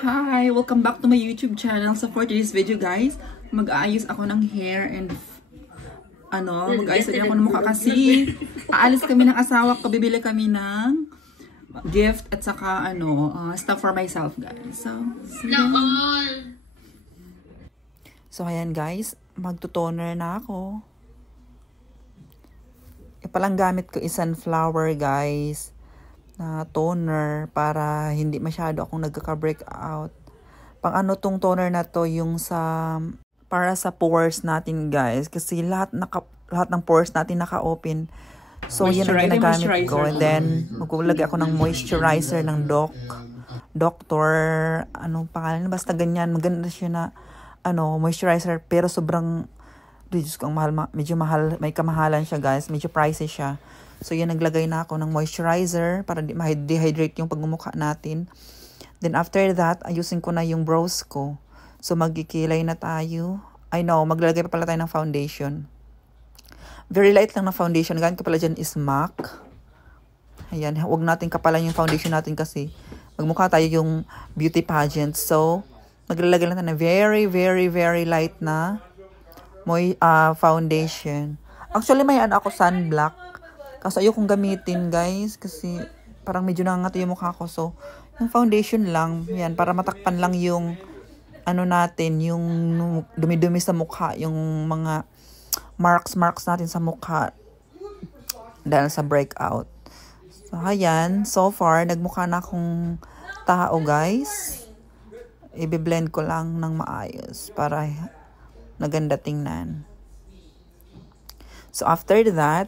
Hi! Welcome back to my YouTube channel. So for today's video guys, mag-aayos ako ng hair and mag-aayos ako ng mukha kasi aalis kami ng asawa ko, bibili kami ng gift at saka stuff for myself guys. So ayan guys, magtutoner na ako. Palang gamit ko is sunflower guys na toner para hindi masyado akong nagkaka-breakout. Pang tong toner na to yung para sa pores natin guys kasi lahat ng pores natin naka-open. So yun ang ginagamit ko, and then maglalagay ako ng moisturizer ng Doctor pangalan, basta ganyan, maganda siya na moisturizer pero sobrang Diyos ko, ang mahal, medyo mahal, may kamahalan siya guys, medyo pricey siya. So yan, naglagay na ako ng moisturizer para di ma-dehydrate yung pagmumukha natin. Then after that, ayusin ko na yung brows ko. So magkikilay na tayo. Maglalagay pa pala tayo ng foundation. Very light lang na foundation. Gamit ko pala dyan is MAC. Ayan, huwag natin kapalan yung foundation natin kasi magmukha tayo yung beauty pageant. So maglalagay lang tayo na very, very, very light na foundation. Actually, may ako sunblock. Kasi ayokong gamitin, guys. Kasi parang medyo nangangati yung mukha ko. So, yung foundation lang. Yan, para matakpan lang yung natin, yung dumi-dumi sa mukha. Yung mga marks natin sa mukha. Dahil sa breakout. So, ayan. So far, nagmukha na akong tao, guys. I-blend ko lang ng maayos para maganda tingnan. So, after that,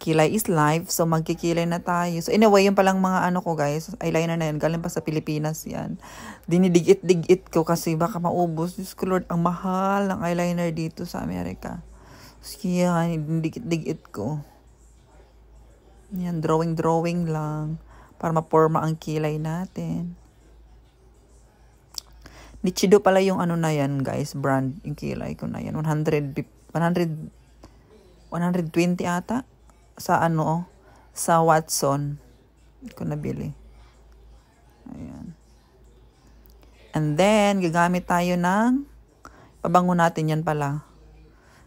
kilay is live. So, magkikilay na tayo. So, anyway, yung palang mga ko guys, eyeliner na yan. Galing pa sa Pilipinas yan. Dinidigit-digit ko kasi baka maubos. Diyos ko Lord, ang mahal ng eyeliner dito sa Amerika. So, yan, dinidikit-digit ko. Yan, drawing lang. Para maporma ang kilay natin. Nichido pala yung na yan, guys. Brand, yung kilay ko na yan. 120 ata. Sa Watson. Ko nabili. Ayan. And then, gagamit tayo ng pabango natin yan pala.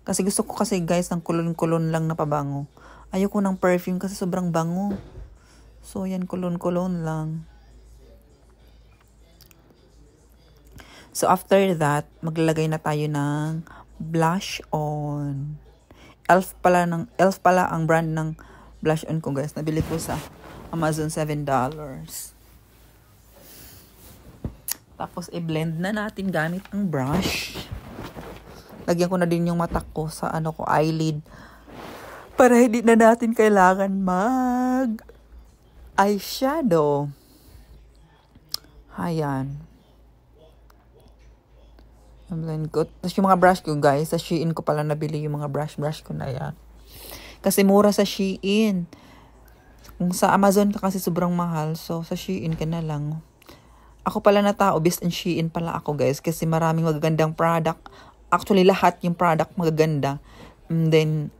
Kasi gusto ko kasi, guys, ng kulon-kulon lang na pabango. Ayoko ng perfume kasi sobrang bango. So, yan, kulon-kulon lang. So, after that, maglalagay na tayo ng blush on. Elf pala ang brand ng blush on ko, guys. Nabili ko sa Amazon, $7. Tapos, i-blend na natin gamit ang brush. Lagyan ko na din yung mata ko sa eyelid. Para hindi na natin kailangan eyeshadow. Ayan. Blend ko. Tapos yung mga brush ko, guys, sa Shein ko pala nabili yung mga brush ko na yan. Kasi mura sa Shein. Kung sa Amazon ka kasi sobrang mahal. So, sa Shein ka na lang. Ako pala na tao, based on Shein pala ako, guys. Kasi maraming magagandang product. Actually, lahat yung product magaganda. And then,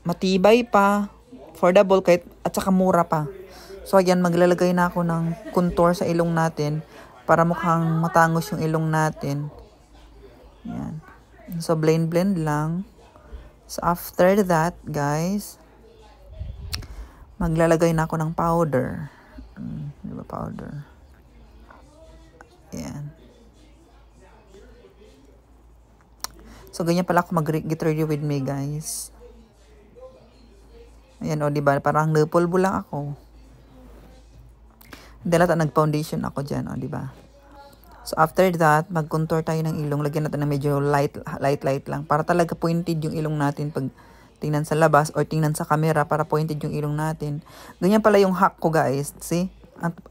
matibay pa. Affordable kahit, at saka mura pa. So, ayan, maglalagay na ako ng contour sa ilong natin. Para mukhang matangos yung ilong natin. Yan. So, blend lang. So, after that, guys, maglalagay na ako ng powder. Diba powder? Yan. So, ganyan pala ako mag-get ready with me, guys. Ayan, diba? Parang napulbo lang ako. Dahil nag-foundation ako dyan, diba? So, after that, mag-contour tayo ng ilong. Lagyan natin ng medyo light lang. Para talaga pointed yung ilong natin pag tingnan sa labas or tingnan sa camera para pointed yung ilong natin. Ganyan pala yung hack ko, guys. See?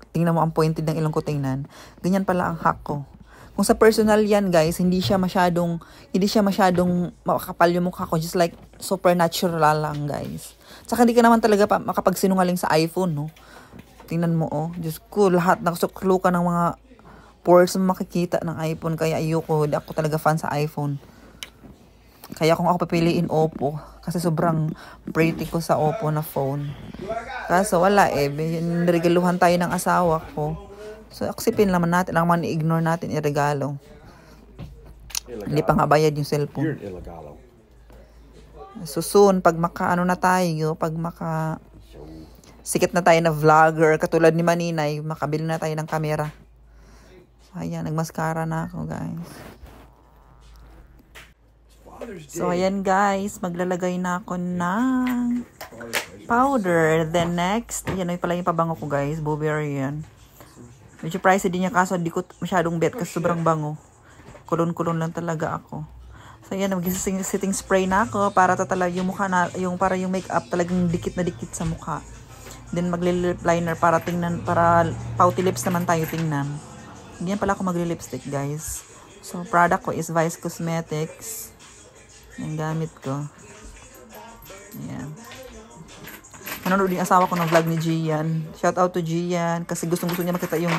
Tingnan mo ang pointed ng ilong ko, tingnan. Ganyan pala ang hack ko. Kung sa personal yan, guys, hindi siya masyadong makakapal yung mukha ko. Just like supernatural lang, guys. Saka hindi ka naman talaga makapagsinungaling sa iPhone, no? Tingnan mo, Diyos ko, lahat nakasuklukan ng mga pores mo makikita ng iPhone. Kaya ayoko, hindi ako talaga fan sa iPhone. Kaya kung ako papiliin Oppo, kasi sobrang pretty ko sa Oppo na phone. Kaso wala niregaluhan tayo ng asawa ko. So, aksipin naman natin. Ang man i-ignore natin, iregalo. Hindi pa nga bayad yung cellphone. So, soon, pag maka-ano na tayo, pag sikat na tayo na vlogger, katulad ni Maninay, makabili na tayo ng camera. So, ayan, nagmaskara na ako, guys. So, ayan guys, maglalagay na ako ng powder. Then next, yan ay pala yung pabango ko guys, Burberry yan. Medyo pricey din niya kaso hindi ko masyadong bet kasi sobrang bango. Kulon-kulon lang talaga ako. So, ayan, mag-sitting spray na ako para tatala yung mukha na, para yung makeup talagang dikit na dikit sa mukha. Then magli-lip liner para tingnan, para pouty lips naman tayo tingnan. Ganyan pala ako magli-lipstick guys. So, product ko is Vice Cosmetics. Yung gamit ko. Ayan. Nanonood din asawa ko ng vlog ni Gian. Shout out to Gian. Kasi gustong-gusto niya makita yung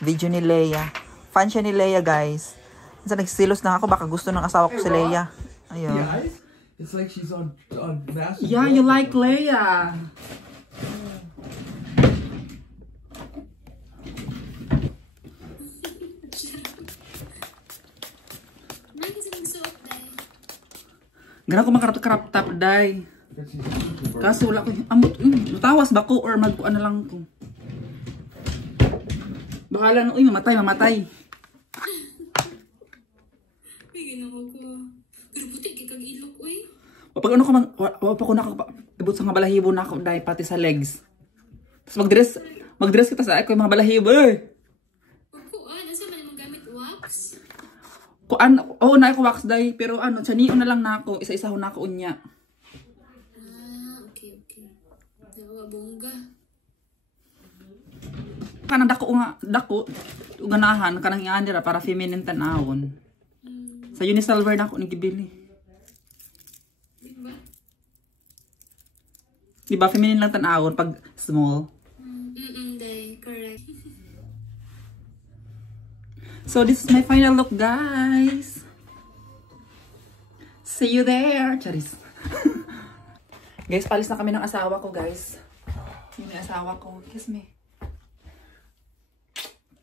video ni Leia. Fan siya ni Leia, guys. Minsan nagsilos na ako. Baka gusto ng asawa ko si Leia. Ayun. Yeah, it's like she's on massive. Yeah, you like Leia. Ganun ko makarap top day. Kaso wala ko tawas ba ko or ano lang ko. Bahala na, mamatay. Ay, ginawa ko. Pero puti, kay kag-ilok, uy. Pag ano ko, ibot sa mga balahibo na ako dahil pati sa legs. Tapos mag-dress kita sa ako yung mga balahibo. Kuan, nasa man mong gamit wax? Na ako wax dahil, pero tiyaniyo na lang na ako, isa-isa ho na ako unya. Okay. Nawa, bongga. Kanang dako, ganahan, kanang ianira para feminine tanawon. Sa Unisalver na ako nagibili. Diba feminine lang tanawon pag small? Day, correct. So this is my final look, guys. See you there, Charis. Guys, palis na kami ng asawa ko, guys. Yun yung asawa ko. Kiss me.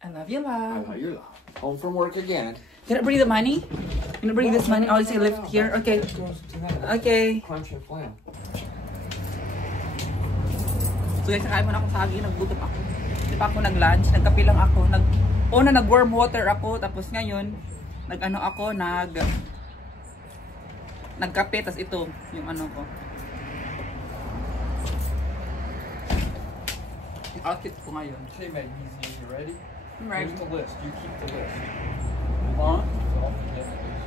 I love you, love. I love you. Home from work again. Can I bring the money? Can I bring this money? I'll just lift here. Okay. Okay. Climb chef lamb. So guys, nakain mo na ako sa agi. Nagutom ako. Hindi pa ako nag-lunch. Nagkape lang ako. Nag-warm water ako. Tapos ngayon, nagkape. Tapos ito, yung ko. Outfit ko ngayon. Okay, magnesium, you ready? I'm ready. Here's the list. You keep the list. Huh? Don't forget the list.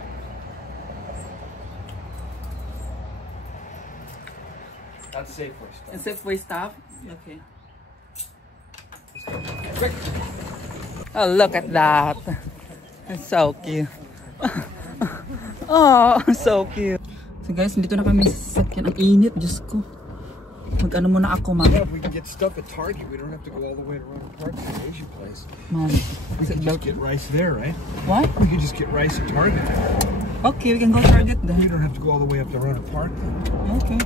That's Safeway stuff. And Safeway stuff? Yeah. Okay. Let's go. Quick! Oh, look at that. It's so cute. Oh, so cute. So guys, dito na kami sa sasakyan. Ang init, Diyos ko. Mag-ano muna ako, ma. Yeah, if we can get stuff at Target, we don't have to go all the way to Roanoke Park to the Asian place. We can just get rice there, right? What? We can just get rice at Target. Okay, we can go to Target then. We don't have to go all the way up to Roanoke Park then. Okay.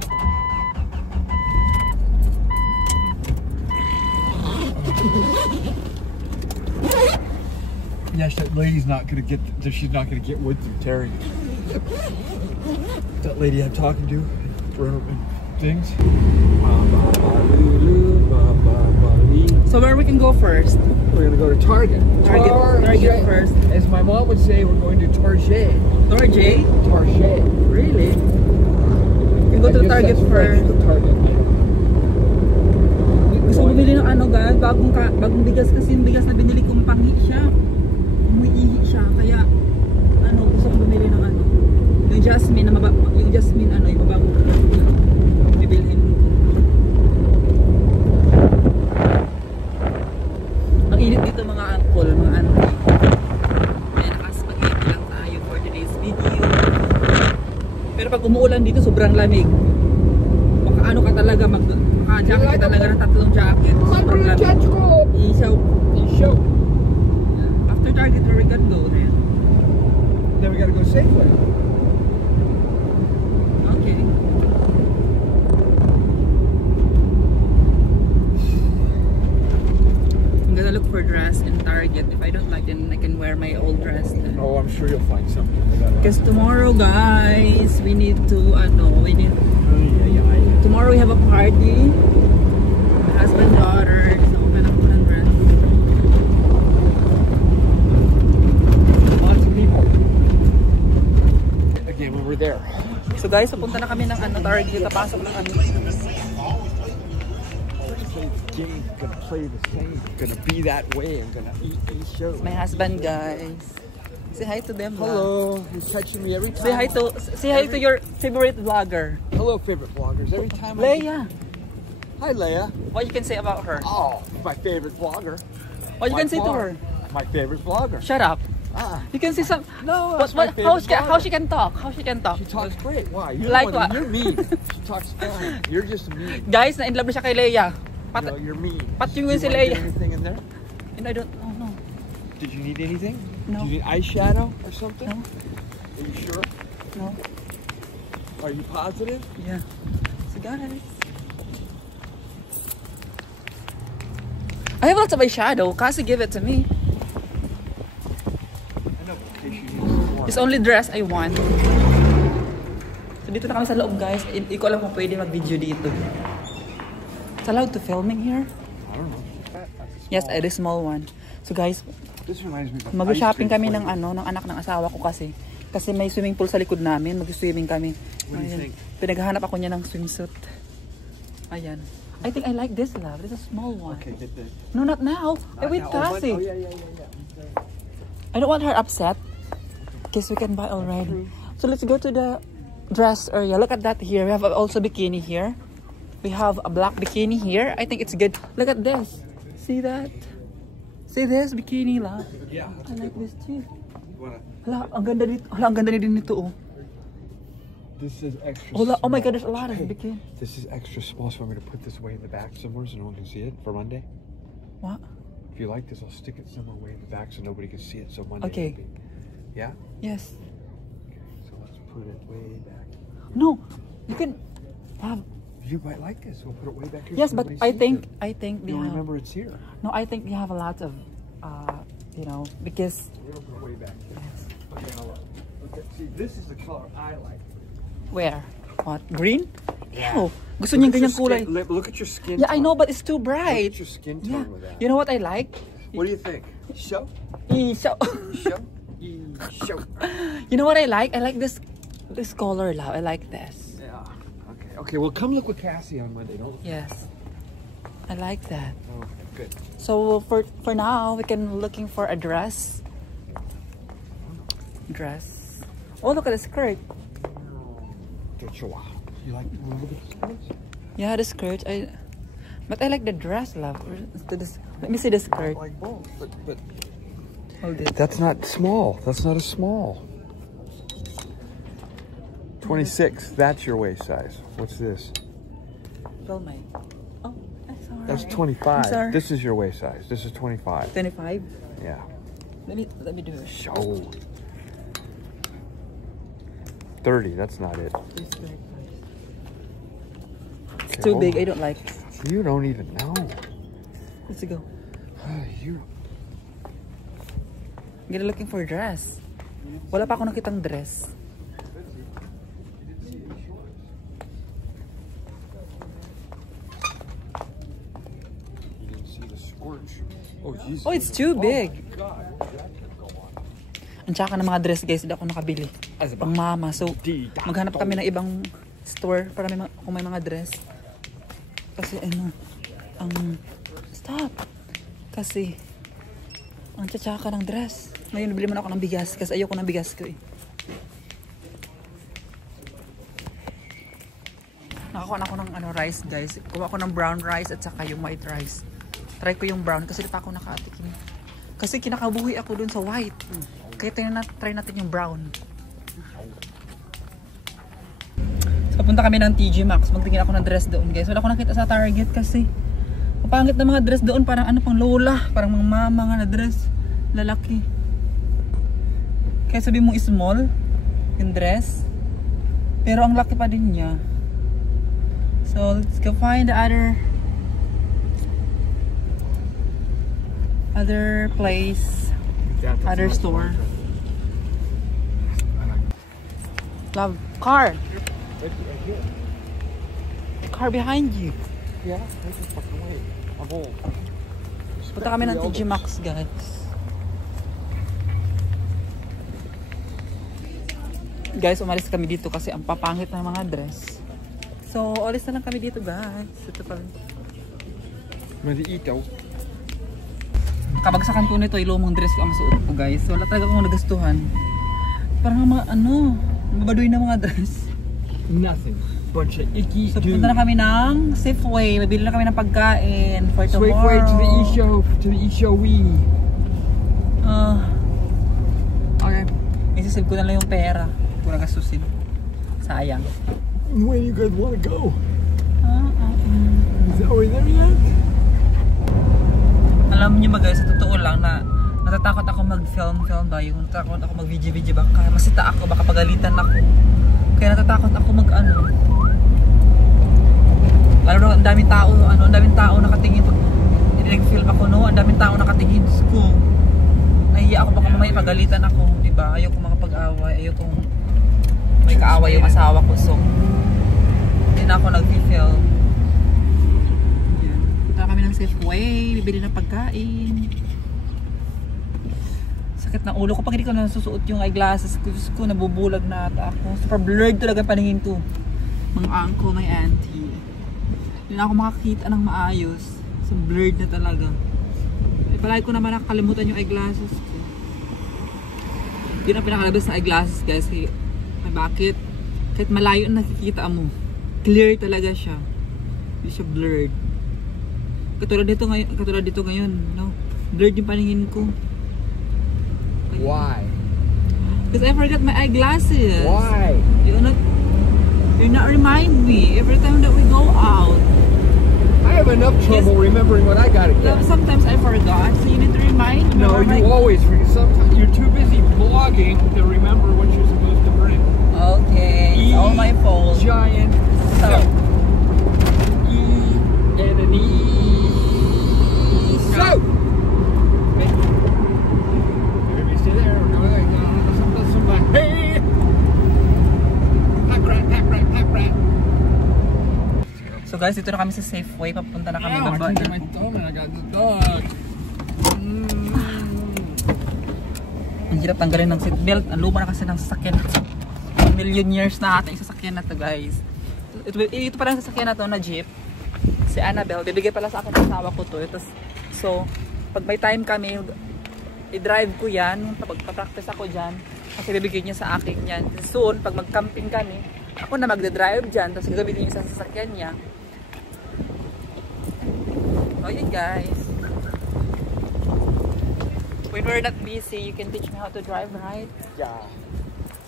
Yes, that lady's not gonna get. She's not gonna get wood through Terry. That lady I'm talking to, and things. So where we can go first? We're gonna go to Target. Target first. As my mom would say, we're going to Target. Target? Target. Really? We can go to the Target first. Target. I don't know. Gusto ko bumili ng guys, bagong bigas kasi yung bigas na binili kong panghi siya. Umuihi siya, kaya gusto ko bumili ng yung jasmine na yung jasmine yung mabagong bibilhin ko. Ang init dito mga uncle, mga auntie. Kaya nakaspaghetti lang tayo for today's video. Pero pag umuulan dito, sobrang lamig. Makaano ka talaga, maka-jacket ka talaga ng 3 jacket. Sobrang lamig. Isaw. Yeah. After Target, where we can go then? Then we gotta go Safeway. Okay. Ang ganda gonna look for dress in Target. If I don't like, then I can wear my old dress. Oh, I'm sure you'll find something. I got a lot. Because tomorrow, guys, we need to tomorrow we have a party. Husband, daughter. So gonna put on dress. Lots of people. Again, when we're there. So guys, papunta na kami ng Target. Napasok ng Play the game. I'm gonna play the same. I'm gonna be that way. I'm gonna eat these shows. my husband, guys. Say hi to them. Hello. You're catching me every time. Say hi to your favorite vlogger. Hello, favorite vloggers. Every time I. Leia. Hi, Leia. What you can say about her? Oh, my favorite vlogger. What you By can say to far. her? My favorite vlogger. Shut up. You can say some. No, that's my favorite How vlogger. she can talk? How she can talk? She talks great. Why? You're Like the one. what? You're mean. She talks fine. You're just mean. Guys, na-inlove na siya kay Leia. You know, you're mean. Pat yung Do you si want to Leia. get anything in there? And I don't. Oh no. Did you need anything? No. Do you need eyeshadow or something? No. Are you sure? No. Are you positive? Yeah. So guys. I have lots of eyeshadow. Kasi give it to me. I know, but in case you need some more. It's only dress I want. So dito na kami sa loob, guys. Hindi ko alam kung pwede mag-video dito. It's allowed to filming here? I don't know. Yes, it is small one. So guys, This reminds me of mag-shopping ice kami cream ng flavor. ng anak ng asawa ko kasi. Kasi may swimming pool sa likod namin. Mag-swimming kami. What do you think? Pinaghahanap ako niya ng swimsuit. Ayan. I think I like this, love. This is a small one. Okay, get the. No, not now. Wait, now. Oh, Cassie. yeah. I don't want her upset. Because we can buy already. So let's go to the dress area. Look at that here. We have also bikini here. We have a black bikini here. I think it's good. Look at this. See that? See this bikini, love. Yeah, that's I a good like one. this too. You wanna- Hala, ang ganda dito. Hala, ang ganda din nito, oh. This is extra Hala, oh my God, small. there's a lot of Hey, bikini. This is extra small, so I'm going to put this way in the back somewhere so no one can see it for Monday. What? If you like this, I'll stick it somewhere way in the back so nobody can see it. So Monday Okay. it'll be. Yeah? Yes. Okay, so let's put it way back. No, you can have. You might like this. We'll put it way back here. Yes, so but nobody sees it. I think we You'll have, remember it's here. no, I think we have a lot of, because We're going to put it way back here. Okay, now look. See, this is the color I like. where? What? Green? Yeah. Ew. Gusto niya Look at ganyang your kulay. skin- Look at your skin Yeah, I tone. know, but it's too Look bright. at your skin Yeah. tone with that. You know what I like? What do you think? Show? Show. Show? Show. You know what I like? I like this color, love. I like this. Yeah. Okay. Okay. Well, come look with Cassie on Monday, don't? Yes. I like that. Okay. Good. So for now, we can looking for a dress. Dress. Oh, look at the skirt. You like a little bit of skirts? Yeah, the skirt. But I like the dress, love. Let me see the skirt. Like both, but Hold it. that's not small. That's not a small. 26. That's your waist size. What's this? Film my. Oh, that's alright. That's I'm 25. sorry. This is your waist size. This is 25. 25. Yeah. Let me do it. Show. 30. That's not it. This skirt. It's Okay, too hold big. on. I don't like. You don't even know. Let's go. You're I'm gonna looking for a dress. Wala pa ako nakitang dress. You didn't see the scorch. Oh, Jesus. Oh, it's too big. Oh, my God. That can go on. Ang tsaka ng mga dress, guys, hindi ako nakabili. Pang mama. So, maghanap kami ng ibang store para kung may mga dress. Kasi stop. Kasi, ang tsaka ng dress. Ngayon, bili mo na ako ng bigas kasi ayoko ng bigas ko eh. Nakakuha na ako ng rice, guys. Kuha ko ng brown rice at saka yung white rice. Try ko yung brown kasi di pa ako nakaatikim. Kasi kinakabuhi ako dun sa white. Kaya try natin yung brown. So, punta kami ng TJ Maxx. Magtingin ako ng dress doon, guys. Wala ko nakita sa Target kasi mapangit na mga dress doon. Parang ano pang lola. Parang mga mama nga na dress. Lalaki. Kaya sabi mo small yung dress. Pero ang laki pa din niya. So, let's go find the other. other place, other store. Love, car! Car behind you. Yeah. Punta kami ng TJ Maxx, guys. Guys, umalis kami dito kasi ang papangit ng mga dress. So, alis na lang kami dito, guys. Ito pala. Maliitaw. Kabagsakan ko nito, ilomong dress ko ang masuot ko, guys. Wala talaga akong nagastuhan. Parang mga, mabaduy na mga dress. Nothing. Bunch of icky So, dudes. punta na kami ng Safeway. Mabili na kami ng pagkain for tomorrow. Safeway to the Ishowe. Okay. Isasave ko na lang yung pera. Kung nagastusin. Sayang. Where you guys want to go? Is that over there yet? Alam niyo ba guys, sa totoo lang na natatakot ako mag-film ba? Yung natatakot ako mag-video baka masita ako, baka pagalitan ako. Kaya natatakot ako mag-ano. Lalo na ang daming tao nakatingin. Nag-film ako, no? Ang daming tao nakatingin. Ko. Nahiya ako baka mamaya pagalitan ako, di ba? Ayoko makapag-away, ayoko may kaaway yung asawa ko, so hindi na ako nag-film. Punta kami ng Safeway, bibili ng pagkain. Sakit ng ulo ko pag hindi ko na nasusuot yung eyeglasses ko, nabubulag na ata ako. Super blurred talaga paningin ko. Mga uncle, my auntie. Hindi na ako makakita ng maayos. So blurred na talaga. Palagi ko naman nakakalimutan yung eyeglasses ko. Yun ang pinakalabas na eyeglasses, guys. Bakit? Kahit malayo na nakikita mo, clear talaga siya. Hindi siya blurred. Katulad dito ngayon, no? Blurred yung paningin ko. Why? Because I forgot my eyeglasses. Why? You're not remind me every time that we go out. I have enough trouble remembering what I gotta get. Sometimes I forgot, so you need to remind me. No, you always forget. Sometimes you're too busy vlogging to remember what you're supposed to bring. Okay, it's all my fault. Giant So, E and an E. So. Right. Everybody stay there. We're gonna listen to some like, hey. Pat rat. So guys, dito na kami sa Safeway. Papunta na kami. Ow, I can't get my thumb and I got the dog. Ang hirap tanggalin ng seatbelt. Ang luma na kasi ng sasakyan. A million years na ata yung sasakyan na to, guys. Ito parang sasakyan na to na jeep. Si Annabelle, bibigay pala sa akin ng asawa ko to. So, pag may time kami, i-drive ko yan. Pag-practice ako dyan. Kasi bibigay niya sa akin yan. Soon, pag mag-camping kami, ako na magdadrive dyan. Tapos gagamitin yung isang sasakyan niya. Oh, yun guys. When we're not busy, you can teach me how to drive, right? Yeah.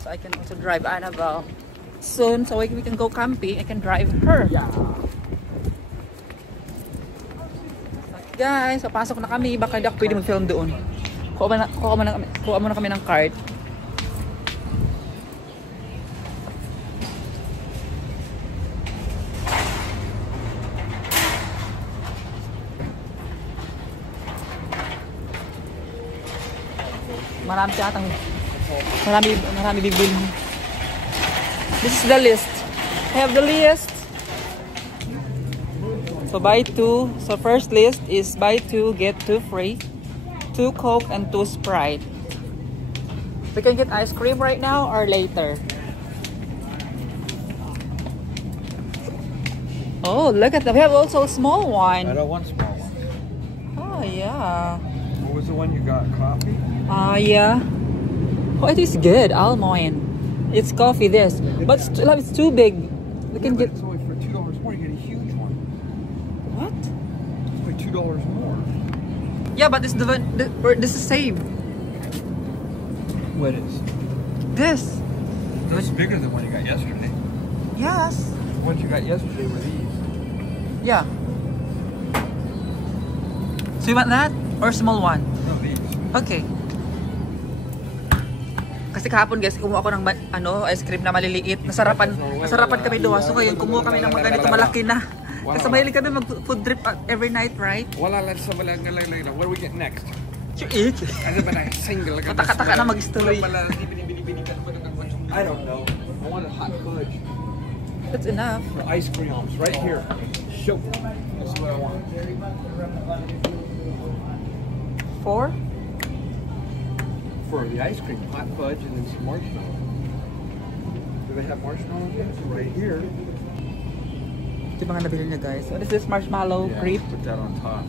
So I can also drive Annabelle soon, so we can go camping. I can drive her. Yeah. Guys, papasok na kami. Baka hindi ako pwede mag-film doon. Kuha muna kami ng cart. Marami siya atang marami bibili. This is the list. I have the list. So buy 2. So first list is buy 2 get 2 free. 2 Coke and 2 Sprite. We can get ice cream right now or later. Oh, look at that. We have also a small one. I don't want small ones. Oh yeah. What was the one you got? Coffee? Yeah. Oh, it is good. Almond. It's coffee, this. But it's too big. We can But get... it's only for $2 more. You get a huge one. What? It's only $2 more. Yeah, but this is the one... This is same. What is? This. This is bigger than the one you got yesterday. Yes. The ones you got yesterday were these. Yeah. So you want that? Or small one? No, these. Okay. Kasi kahapon guys, kumuha ako ng ice cream na maliliit. Nasarapan kami doon. So ngayon, kumuha kami ng ganito malaki na. Kasi mahilig kami mag-food trip every night, right? Wala, let's have a look. What do we get next? Cute. Ano ba na? Single ka Taka-taka na mag-story. I don't know. I want a hot fudge. That's enough. For ice creams, right here. Show. That's what I want. 4? For the ice cream, hot fudge, and then some marshmallow. Do they have marshmallow? Right here. Ito yung mga nabili niya, guys. What is this? Marshmallow crepe? Put that on top.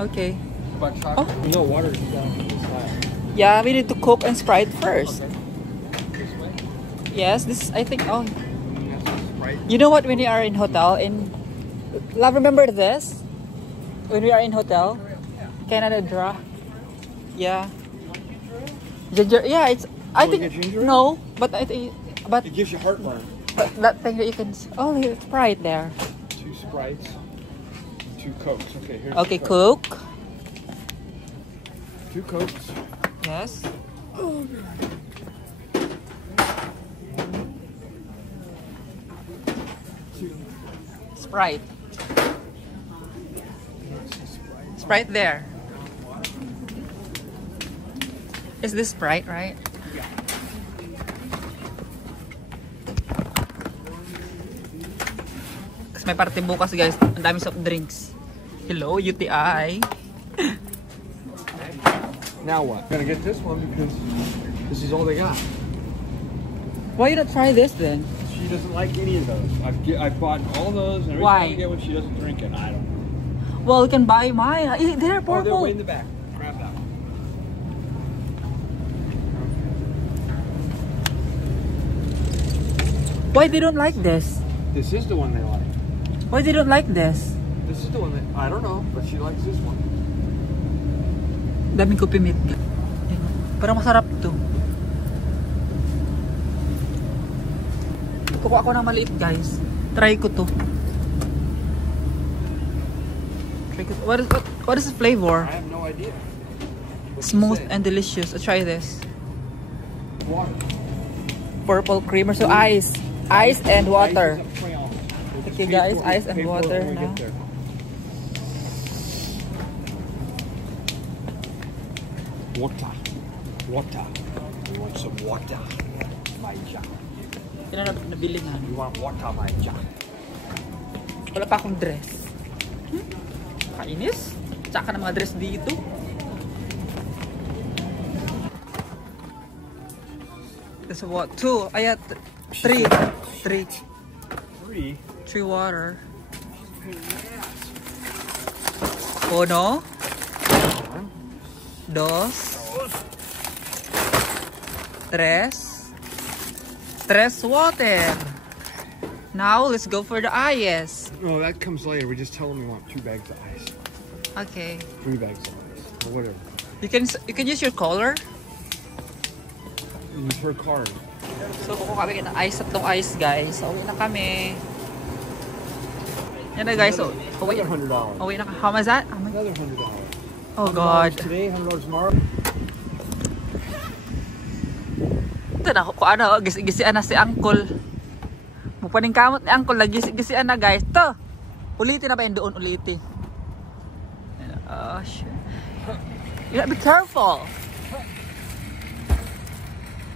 Okay. How about chocolate? No, water is down this aisle. Yeah, we need to Coke and Sprite first. Okay. This way. Yes, this is, I think, oh. And that's Sprite. You know what, when we are in hotel, Love, remember this? When we are in hotel? Canada Dry. Yeah. Ginger, yeah, it's, I You think, get ginger ale? no, but I think, but It gives you heartburn. that thing that you can, oh, it's Sprite there. 2 Sprites. 2 Cokes. Okay, here's Okay, the Coke. Coke. 2 Cokes. Yes. Oh, God. Sprite. Sprite there. Is this Sprite, right? Yeah. Kasi may party bukas, guys. Ang dami soft drinks. Hello, UTI. Now what? I'm gonna get this one because this is all they got. Why you not try this then? She doesn't like any of those. I've bought all those, and every Why? time I get one, she doesn't drink it. I don't. Well, you can buy mine. They're Oh, they're purple. way in the back. Grab that one. Why they don't like this? This is the one they like. Why they don't like this? This is the one that I don't know, but she likes this one. Daming kopi meat. Parang masarap to. Kukuha ako ng maliit, guys. Try ko to. Try ko. What is the flavor? I have no idea. What's Smooth it say? and delicious. I'll try this. Water. Purple creamer. So ice. Ice and water. Ice is up 20 ounce. We'll just Okay, pay guys, for it. ice and Pay for it water when we now. get there. Water. Water. We want some water. My jack. Yan na nabili na. We want water, my jack. Wala pa akong dress. Kainis. Tsaka ng mga dress dito. This is what? 2. Ay, 3. 3. 3 water. 1, 2, 3, 3 water. Now let's go for the ice. No, that comes later. We just tell them we want 2 bags of ice. Okay. 3 bags of ice. Or whatever. You can use your color. Use her card. So kukuha kami ng ice at tong ice, guys. Uwi na kami. Yan na, guys. So, Another $100. uwi na. How much is that? Another $100. Oh $100 God. today, $100 tomorrow. Ito na, kung ano, gisian na si Uncle. Mupaning kamot ni Uncle, gisian na, guys. Ito. Ulitin na ba yun doon? Ulitin. Oh, shit. You gotta be careful.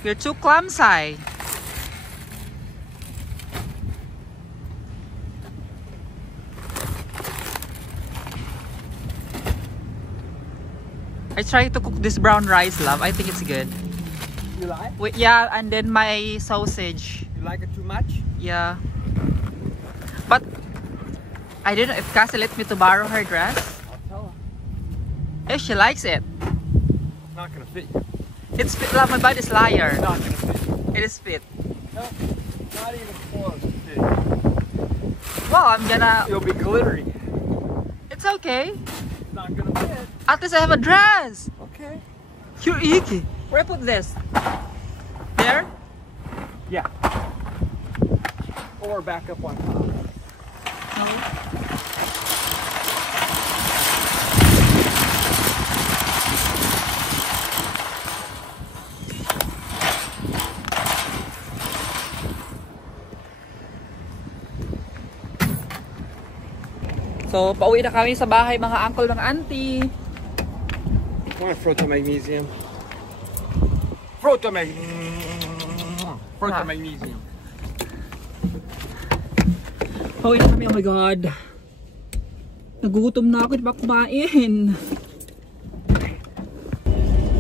You're too clumsy. I try to cook this brown rice, love. I think it's good. You like? Wait, yeah, and then my sausage. You like it too much? Yeah. But I don't know if Cassie let me to borrow her dress. I'll tell her. If she likes it. It's not gonna fit you. It's fit. Love, my body's liar. It's not gonna fit you. It is fit. No, not even close to fit. Well, I'm gonna. It'll be glittery. It's okay. It's not gonna fit. At least I have a dress. Okay. You're icky. Where I put this? There? Yeah. Or back up on top. No. So, pauwi na kami sa bahay, mga uncle, mga auntie. Come on, Frota Magnesium. Frota Magnesium. Pauwi na kami, oh my god. Nagugutom na ako, di ba kumain?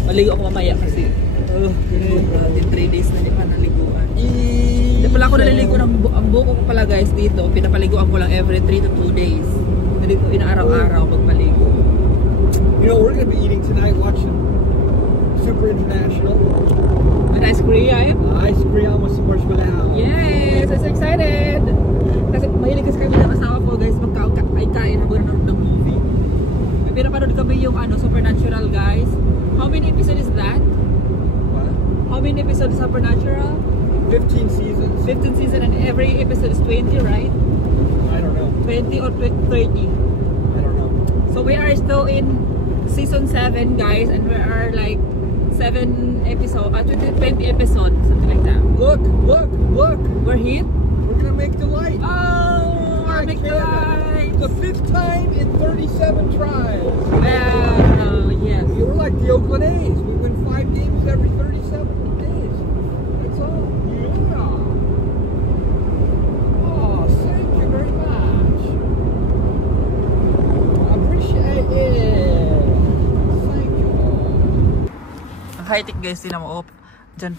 Maligo ako mamaya kasi natin 3 days na di ba naliguan. Hindi pala ako naliligo ang buko ko pala guys dito. Pinapaliguan ko lang every 3 to 2 days. Hindi ko inaaraw-araw magpaligo. You know, we're gonna be eating tonight watching Super International. With ice cream? Ice cream with some marshmallow. Yes! I'm so excited! Kasi mahilig kasi kami ng asawa ko guys magkain habang nanonood ng movie. May pinapanood kami yung Supernatural guys. How many episodes is that? What? How many episodes is Supernatural? 15 seasons. 15 seasons and every episode is 20, right? I don't know. 20 or 30. I don't know. So we are still in season 7 guys and we are like 7 episodes, 20 episodes, something like that. Look! We're hit? We're gonna make the light. Oh! We're make the light! The 5th time in 37 tries. We made the light. Wow! Yes. We were like the Oakland A's. We win 5 games every 37 days. That's all. Yeah. Oh, thank you very much. I appreciate it. Thank you. High-tech guys, sila mo-op. Diyan,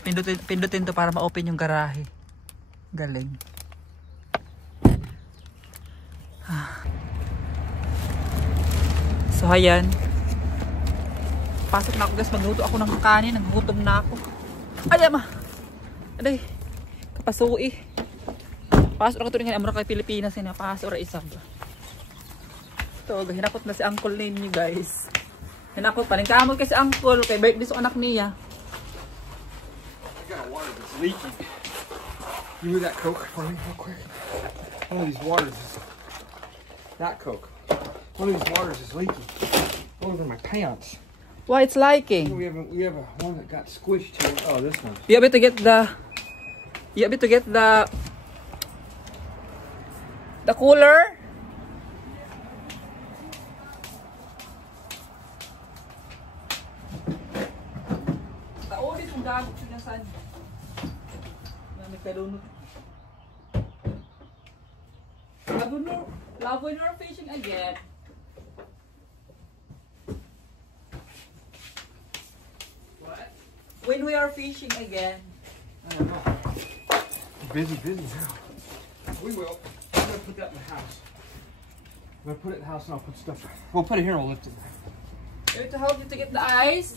pindutin to para ma-open yung garahe. Galing. So, ayan. Pasok na ako guys, magluto ako ng kanin, nagutom na ako. Ay, ama! Aday, kapasui. Pasok ako ito rin nga, amura kay Pilipinas, pasok ra isang. Ito, hinakot na si uncle ninyo guys. Hinakot pa, nagkamot kasi uncle, kay birthday sa anak niya. I got water that's leaking. You move that Coke for me real quick? One of these waters is... Not Coke. One of these waters is leaking. All over my pants. Why it's liking? We have a one that got squished here. Oh, this one. You have to get the cooler. Taonis kung gago sila saan. Nagkalunod. Lavender fishing again. What? When we are fishing again. I don't know. Busy now. We will. I'm gonna put that in the house. I'm gonna put it in the house and I'll put stuff. We'll put it here and we'll lift it. Here to help you to get the ice.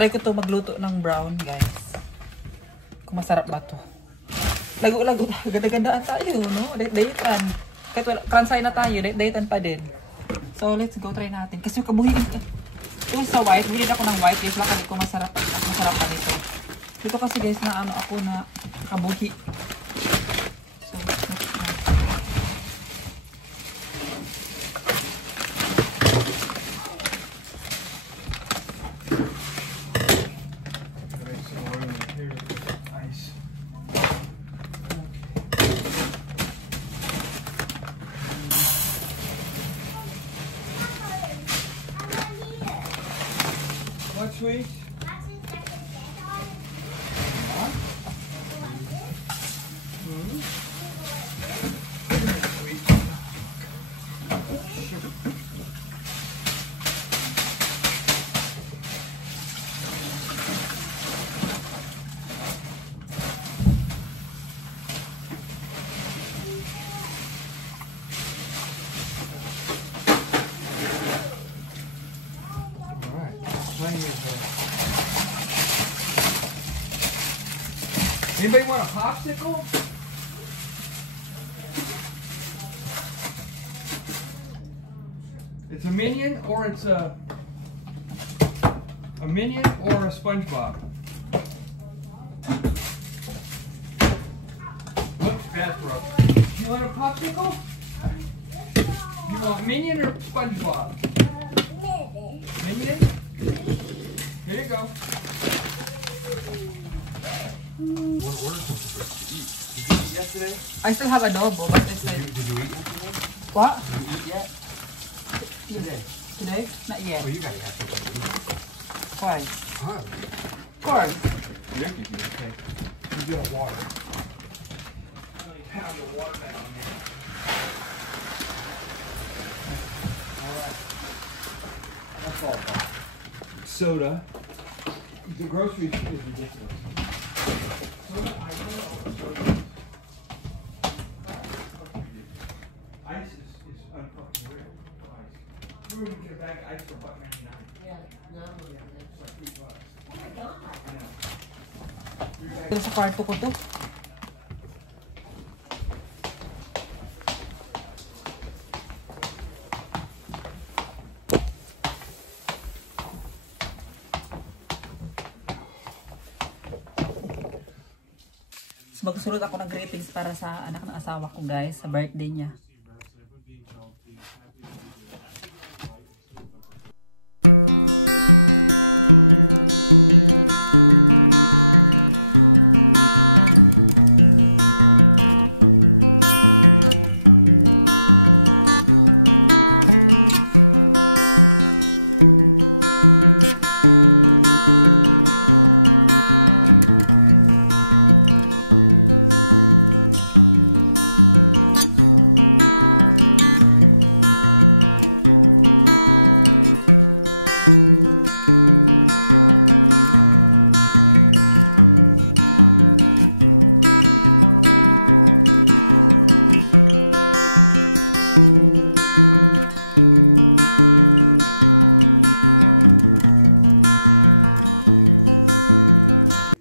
try ko to magluto ng brown, guys. Kung masarap ba to. Lago-lago, ganda-gandaan tayo, no? Dayetan. Kahit kransay na tayo, dayetan pa din. So, let's go try natin. Kasi yung kabuhi, ito sa white, bilhin ako ng white, guys. Baka di ko masarap pa nito. Dito kasi, guys, na ano ako na kabuhi. So, let's try. Ice. What, sweet? Anybody want a popsicle? It's a Minion or it's a Minion or a SpongeBob. Oops, bad throw. You want a popsicle? You want Minion or SpongeBob? Minion? Here you go. What order something for us to eat? Did you eat yesterday? I still have adobo, but it's like... Did you eat yesterday? What? Did you eat yet? Today. Today? Not yet. Well, you gotta have something to eat. Why? Huh? Of course. You're thinking, okay. You get water. Pound the water down here. Alright. That's all bought. Soda. The grocery is ridiculous. Soda, I don't know. Soda. Ice is unfucking real. Ice. You were gonna get a bag of ice for $1.99. Yeah, no. Yeah, it's like $3. Oh my God. I know. Pero sa kwarto ko to. So magsusunod ako ng greetings para sa anak ng asawa ko, guys, sa birthday niya.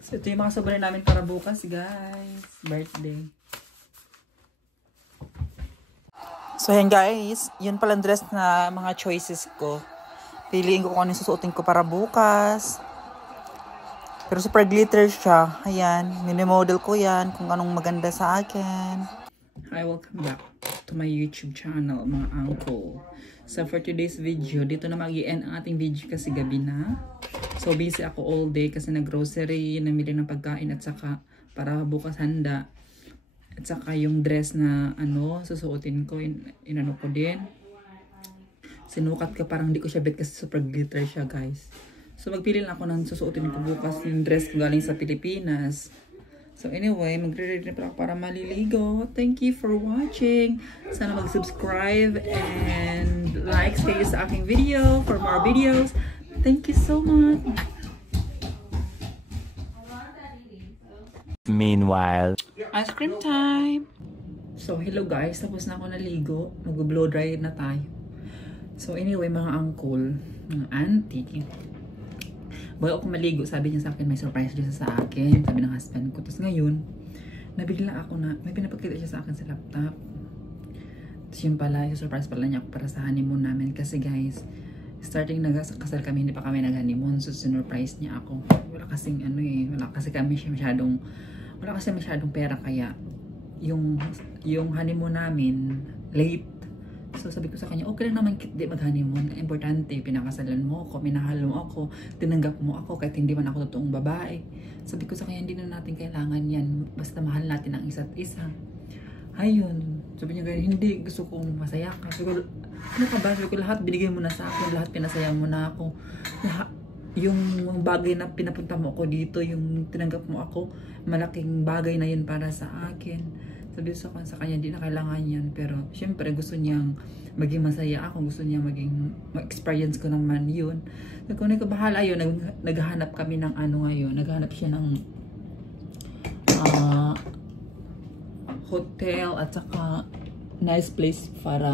So ito yung mga sobrang namin para bukas, guys. Birthday. So yan, guys, yun palang dress na mga choices ko. Piliin ko kung ano yung susuotin ko para bukas. Pero super glitter siya. Ayan, mini-model ko yan kung anong maganda sa akin. Hi, welcome back to my YouTube channel, mga uncle. So for today's video, dito na mag-i-end ang ating video kasi gabi na. So busy ako all day kasi nag-grocery, namili ng pagkain at saka para bukas handa. At saka yung dress na ano, susuotin ko, inano ko din. Sinukat ko, parang hindi ko siya bet kasi super glitter siya, guys. So magpili lang ako ng susuotin ko bukas yung dress ko galing sa Pilipinas. So anyway, magre-ready pa ako para maliligo. Thank you for watching. Sana mag-subscribe and like, stay sa aking video for more videos. Thank you so much. Meanwhile, Ice cream time! So, hello guys. Tapos na ako naligo. Mag-blow dry na tayo. So, anyway, mga uncle, mga auntie, bago ako maligo, sabi niya sa akin, may surprise siya sa akin, sabi ng husband ko. Tapos ngayon, nabigla ako na, may pinapakita siya sa akin sa laptop. Tapos yun pala, yung surprise pala niya ako para sa honeymoon namin. Kasi guys, starting nagkasal kami, hindi pa kami nag-honeymoon. So, sinurprise niya ako. Wala kasi masyadong pera. Kaya, yung honeymoon namin, late. So, sabi ko sa kanya, okay lang naman di mag-honeymoon. Importante, pinakasalan mo ako, minahal mo ako, tinanggap mo ako, kahit hindi man ako totoong babae. Sabi ko sa kanya, hindi na natin kailangan yan. Basta mahal natin ang isa't isa. Ayun. Sabi niya ganyan, hindi, gusto kong masaya ka. Sabi ko, ano ka ba? Sabi ko, lahat binigay mo na sa akin, lahat pinasaya mo na ako. Yung bagay na pinapunta mo ako dito, yung tinanggap mo ako, malaking bagay na yun para sa akin. Sabi ko sa kanya, hindi na kailangan yan. Pero, syempre, gusto niyang maging masaya ako. Gusto niyang mag-experience ko naman yun. So, kung nagkabahala yun, naghahanap kami ng ngayon. Naghahanap siya ng hotel at saka nice place para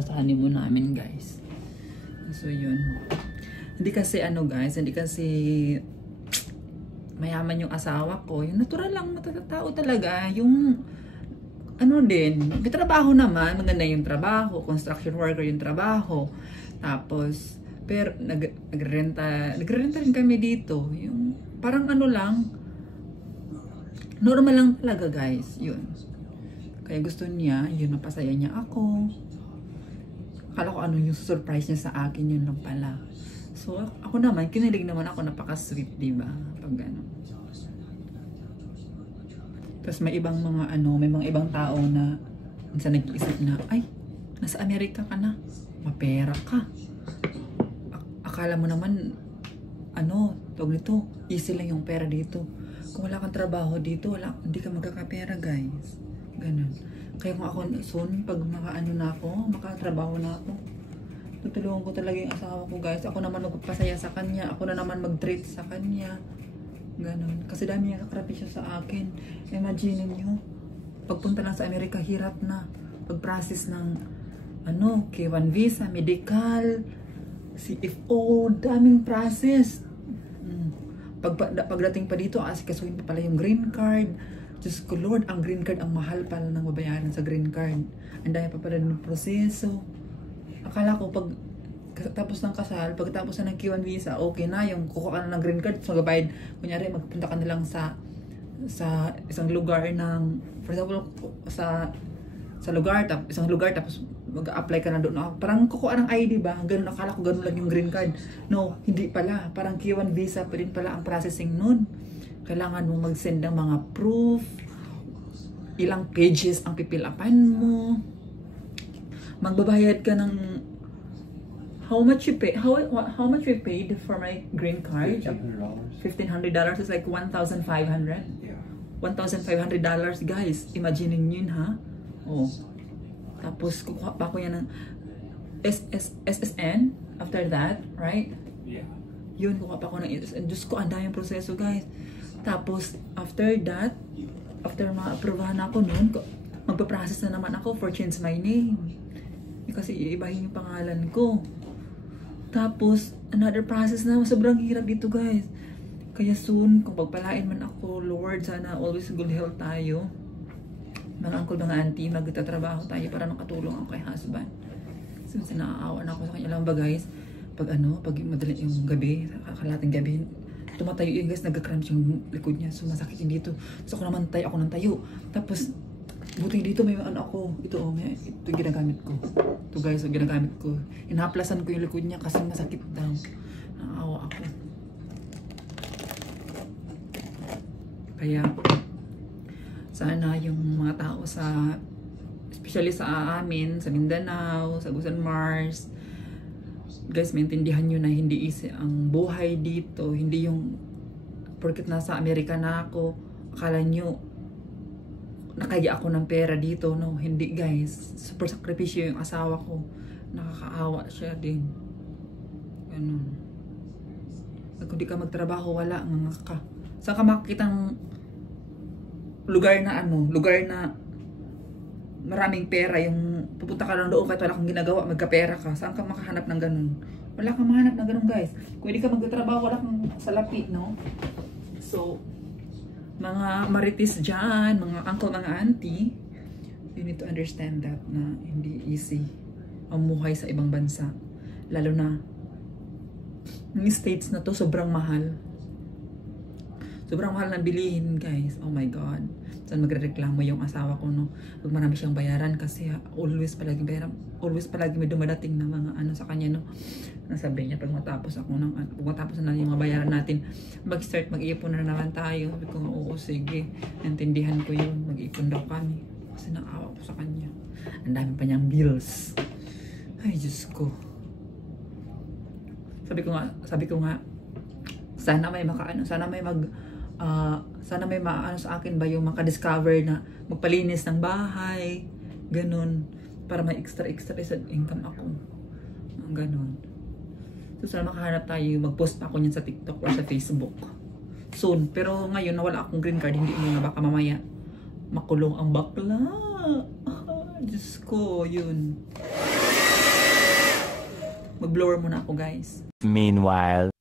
sa honeymoon namin, guys. So, yun. Hindi kasi guys, hindi kasi mayaman yung asawa ko. Yung natural lang matatao talaga. Yung din, may trabaho naman, maganda yung trabaho, construction worker yung trabaho. Tapos, pero nagrenta rin kami dito. Yung parang lang, normal lang talaga, guys. Yun. Kaya gusto niya, yun, mapasaya niya ako. Akala ko yung surprise niya sa akin, yun lang pala. So, ako naman, kinilig naman ako, napaka-sweet, diba? Pag Tapos may ibang mga may mga ibang tao na minsan nag-iisip na, ay, nasa Amerika ka na, mapera ka. Akala mo naman, tawag nito, easy lang yung pera dito. Kung wala kang trabaho dito, hindi ka magkakapera, guys. Ganun. Kaya kung ako soon, pag makatrabaho na ako, tutulungan ko talaga yung asawa ko, guys. Ako naman magpasaya sa kanya, ako na naman mag-treat sa kanya. Ganon. Kasi dami yung nakrapi siya sa akin. Imagine niyo, pagpunta lang sa Amerika, hirap na. Pag-process ng K1 visa, medical, CFO, daming process. Pagdating pa dito, asikasuhin pa pala yung green card. Diyos ko Lord, ang green card, ang mahal pala ng babayaran sa green card. Ang dami pa pala ng proseso. Akala ko pagkatapos ng kasal, pagkatapos na ng K1 visa, okay na, yung kukuha ka na ng green card, so gabayad, kunyari, magpunta ka na lang sa isang lugar ng, for example, sa lugar, isang lugar, tapos mag-apply ka na doon. Parang kukuha ng ID ba? Ganun, akala ko ganun lang yung green card. No, hindi pala. Parang K1 visa pa din pala ang processing nun. Kailangan mo mag-send ng mga proof, ilang pages ang pipilapan mo, magbabayad ka ng how much we paid for my green card? $1,500. $1,500 is like $1,500. Yeah. $1,500, guys. Imagine yun, ha? Oh. Tapos kukuha pa ako yan ng SSN after that, right? Yeah. Yun, kukuha pa ako ng SSN. Diyos ko, ang daming proseso, guys. Tapos, after that, after ma-aprovahan ako nun, magpa-process na naman ako for change my name. Kasi iibahin yung pangalan ko. Tapos, another process na, sobrang hirap dito, guys. Kaya soon, kung pagpalain man ako, Lord, sana always good health tayo. Mga uncle, mga auntie, magtatrabaho tayo para makatulong ako kay husband. So, sinaawa na ako sa kanya. Alam ba, guys, pag madali yung gabi, kalating gabi, tumatayo yung guys, nagka-cramps yung likod niya, sumasakit yung dito. So, ako naman tayo ng tayo. Tapos, buti dito may ako. Ito yung ginagamit ko. Ito guys, yung ginagamit ko. Inaplasan ko yung likod niya kasi masakit daw. Naawa ako. Kaya, sana yung mga tao especially sa amin, sa Mindanao, sa Gusan Mars, guys, maintindihan nyo na hindi easy ang buhay dito. Hindi yung porket nasa Amerika na ako, akala nyo nakaya ako ng pera dito, no? Hindi, guys. Super sakripisyo yung asawa ko. Nakakaawa siya din. Ganun. Kung di ka magtrabaho, wala nga ka. Saan ka makikita ng lugar na maraming pera, yung pupunta ka lang doon kahit wala kang ginagawa, magkapera ka. Saan ka makahanap ng ganun? Wala kang mahanap na ganun, guys. Kung hindi ka magtatrabaho, wala kang salapi, no? So, mga marites dyan, mga uncle, mga auntie, you need to understand that na hindi easy ang buhay sa ibang bansa. Lalo na, yung states na to, sobrang mahal. Sobrang mahal na bilihin, guys. Oh my God. Saan magre-reklamo yung asawa ko, no? Pag marami siyang bayaran kasi always palagi bayaran. Always palagi may dumadating na mga ano sa kanya, no? Nasabi niya, pag matapos na yung mga bayaran natin, mag-start, mag-iipon na naman tayo. Sabi ko, oo, sige. Naintindihan ko yun. Mag-iipon daw kami. Kasi naawa ko sa kanya. Ang dami pa niyang bills. Ay, Diyos ko. Sabi ko nga, sana may maano sa akin ba yung maka-discover na magpalinis ng bahay, ganun, para may extra income ako. Ganun. So sana makahanap tayo, mag-post pa ako niyan sa TikTok or sa Facebook. Soon. Pero ngayon na wala akong green card, hindi na baka mamaya makulong ang bakla. Diyos ko, yun. Mag-blower muna ako, guys. Meanwhile.